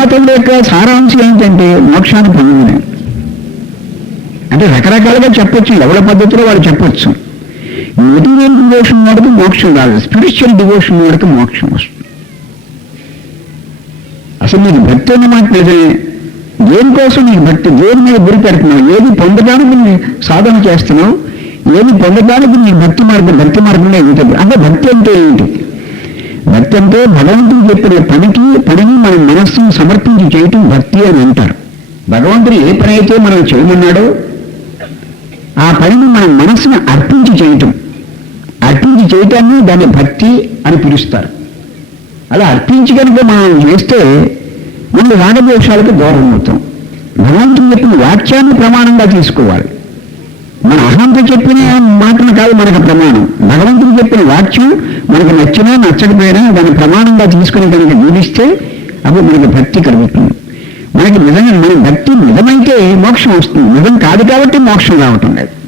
అన్ని యొక్క సారాంశం ఏంటంటే మోక్షాన్ని పొందమని అంటే రకరకాలుగా చెప్పొచ్చు ఎవరి పద్ధతిలో వాళ్ళు చెప్పొచ్చు. మెటీరియల్ డివోషన్ వాడికి మోక్షం రాదు స్పిరిచువల్ డివోషన్ వాడికి మోక్షం వస్తుంది. అసలు నీకు భక్తి ఉన్న మాట నిజమే. దేనికోసం నీకు భక్తి? దేని మీద గురి పెడుతున్నావు? ఏది పొందడానికి నీ సాధన చేస్తున్నావు? ఏది పొందడానికి నీ భక్తి మార్గం భక్తి మార్గంలో ఉంటుంది. అంటే భక్తి అంటే ఏంటి? భక్తి అంటే భగవంతుడు చెప్పిన పనికి పనిని మన మనస్సును సమర్పించి చేయటం భక్తి అని అంటారు. భగవంతుడు ఏ పని అయితే మనం చేయమన్నాడో ఆ పనిని మన మనస్సును అర్పించి చేయటం. అర్పించి చేయటాన్ని దాన్ని భక్తి అని పిలుస్తారు. అలా అర్పించి కనుక మనం చేస్తే మనం రాగదోషాలకు దూరం అవుతాం భగవంతుడు చెప్పిన వాక్యాన్ని ప్రమాణంగా తీసుకోవాలి. మన అహంతో చెప్పిన మాటలు కాదు మనకు ప్రమాణం. భగవంతుడు చెప్పిన వాక్యం మనకు నచ్చినా నచ్చకపోయినా దాన్ని ప్రమాణంగా తీసుకుని కనుక జీవిస్తే అప్పుడు మనకి భక్తి కలుగుతుంది. మనకి నిజంగా మన భక్తి నిజమైతే మోక్షం వస్తుంది. నిజం కాదు కాబట్టి మోక్షం రావటం లేదు.